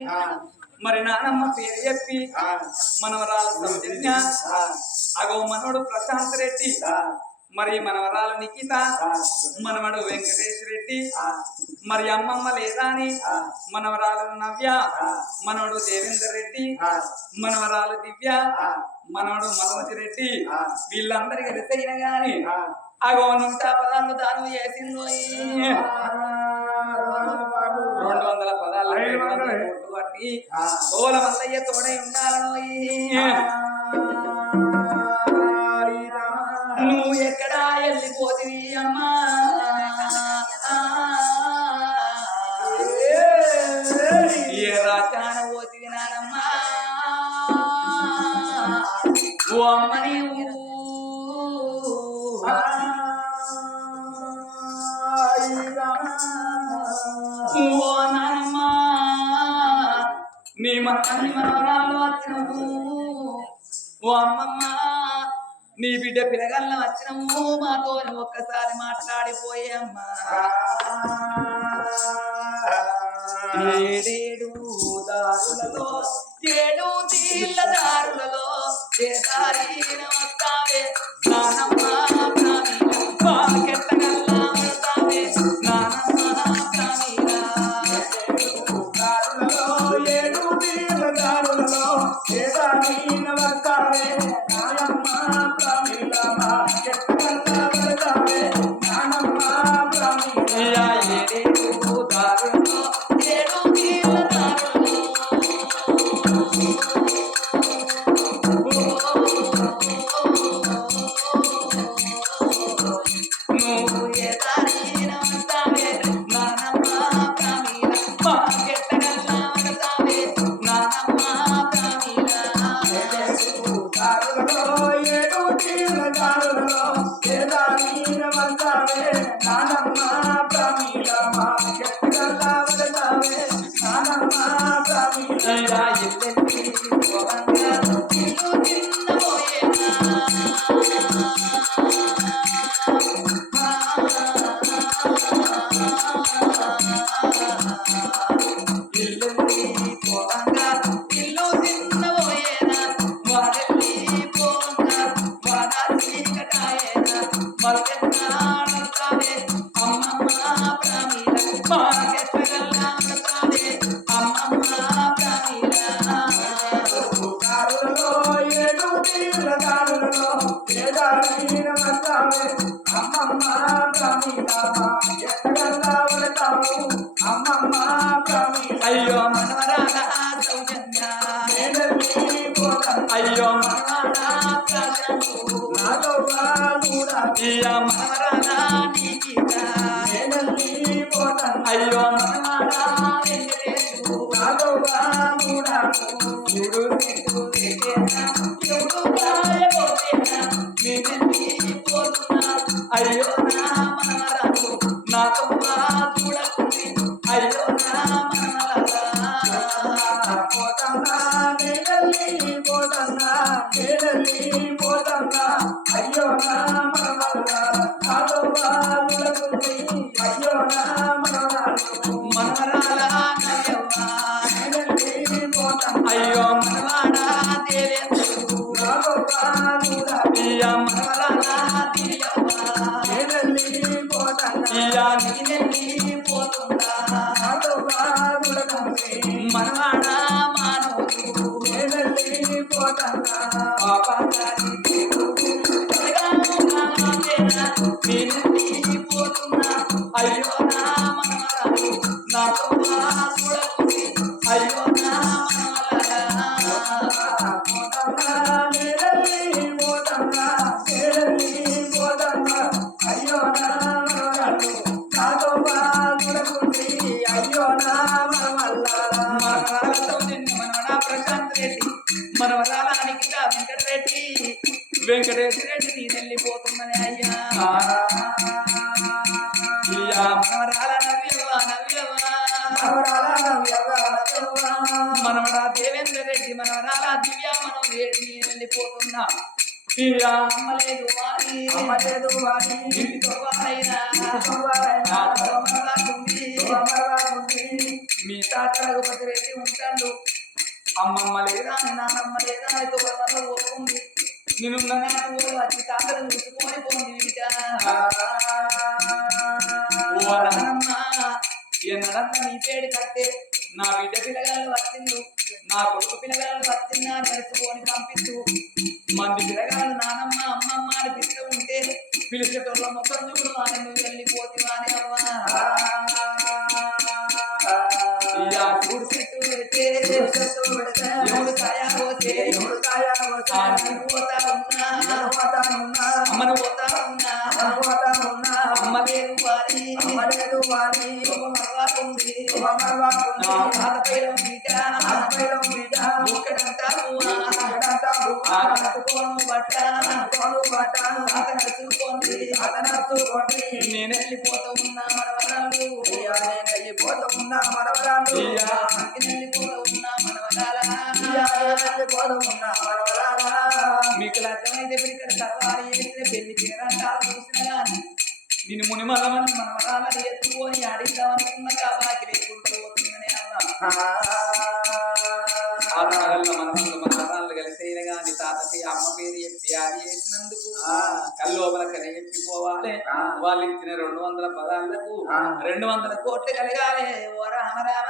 మరి నానమ్మ పేరు చెప్పి మనవరాలు సౌజన్య అగో మనవడు ప్రశాంత్ రెడ్డి మరి మనవరాలు నిఖిత మనవడు వెంకటేష్ రెడ్డి మరి అమ్మమ్మ లేదా అని మనవరాలు నవ్య మనవడు దేవేందర్ రెడ్డి మనవరాలు దివ్య మనవడు మనోజ్ రెడ్డి వీళ్ళందరి కలిసైన గాని అగో 100 దానం చేసిందో 200 పదాలు కొట్టి ఓల మల్లయ్య తోడై ఉండాలను నువ్వు ఎక్కడా వెళ్ళిపోతివి అమ్మా ఏ రాచాన పోతివి నానమ్మా ఓ అమ్మని ఓ నానమ్మా నీ అన్ని మనవరాలు వచ్చినవు ఓ అమ్మమ్మ నీ బిడ్డ పిల్లగల్ల వచ్చినము మాతో ఒక్కసారి మాట్లాడిపోయే అమ్మా ఏడేడు దారులలో 7 తీళ్ళ దారులలో ఏ దారిన వస్తావే నానమ్మ మాకెట్టగల్లా వస్తావే నానమ్మ ప్రాణీరా 7 తీళ్ళ దారులలో ఏ దారిన వస్తావే నానమ్మ ప్రాణీరా మాకెట్టగల్లా వస్తావే నానమ్మ ప్రాణీరా ఏడేడు దారులలో 7 తీళ్ళ దారులలో నువ్వు ఏ దారిన వస్తావే నానమ్మ ప్రాణీరా మాకెట్టగల్లా వస్తావే నానమ్మ ప్రాణీరా 7 తీళ్ళ దారులలో ఏ దారిన వస్తావే నానమ్మ ప్రాణీరా మాకెట్టగల్లా వస్తావే నానమ్మ ప్రాణీరా అయ్యో మనవరాలా సౌజన్య అయ్యో మనవరాలా ప్రశాంతు మనవరాలా నిఖిత అయ్యో మనవరాలా వెంకటేశు అయ్యో నా మనవరాలు నాతో చూడకుంది అయ్యో నా అయ్యో నా మనవరాల అయ్యో మనవాడా దేవేంద్రుడు మనవరాల పోతుందా మనవాడా మానవుడు పోతున్నా అయ్యో నా మనవరాలు నాతో చూడకుంది అయ్యో నా మనవడా ప్రశాంత్ రెడ్డి మనవరాల నిఖిత వెంకటరెడ్డి వెంకటేశ్వర రెడ్డి నేను వెళ్ళిపోతున్నది అయ్యా మనవరాల మనవడా దేవేంద్ర రెడ్డి మనవరాల దివ్య మనం వేడి నేను వెళ్ళిపోతున్నా అమ్మలేదు వారి ఇంటితో వారైనా మీ తాత రఘుపతి రెడ్డి ఉంటాడు అమ్మమ్మ లేదా నాన్నమ్మ లేదా తోడవల్ల పోతుంది నేనున్న నాటి వచ్చి తాతను చూసుకొని పోంది బిడ్డ ఓ నాన్నమ్మ ఎన్నడన్నా నీ పేరు కట్టే నా బిడ్డ పిల్లగాళ్ళు వచ్చిండు నా కొడుకు పిల్లగాళ్ళు వచ్చిందా నడుచుకొని పంపిస్తూ మంది పిల్లగాళ్ళు నానమ్మ అమ్మమ్మ అని పిలుస్తూ ఉంటే పిలిచేటోళ్ళ మొత్తం చూడు అని నువ్వు వెళ్ళిపోతివా అని అమ్మా చూడు చెట్టు పెడితే ఎవడు కాయా పోతే పోతా ఉన్నా అమ్మను పోతా ఉన్నా అమ్మ లేదు వారి మరవాకుంది నేను వెళ్ళిపోతా ఉన్నా మనవరాలు వెళ్ళిపోతా ఉన్నా మనవరాలు వెళ్ళిపోతా ఉన్నా మనవరాలా మీకు అర్థమైతే ఇక్కడ సర్వాలు చేసిన పెళ్లి పేరంటారు చూసిన కానీ నేను మునిమల్లమని మనవరాలని ఎత్తుకొని ఆడిద్దామనుకున్న కాబట్టి లేకుండా పోతుందని మనవరాలు కలిసేన గాని తాతకి అమ్మ పేరు చెప్పి అది చేసినందుకు కల్లోపల కలి చెప్పిపోవాలి వాళ్ళు ఇచ్చిన 200 పదాలకు 200 కోట్లు కలగాలి ఓ రామ రామ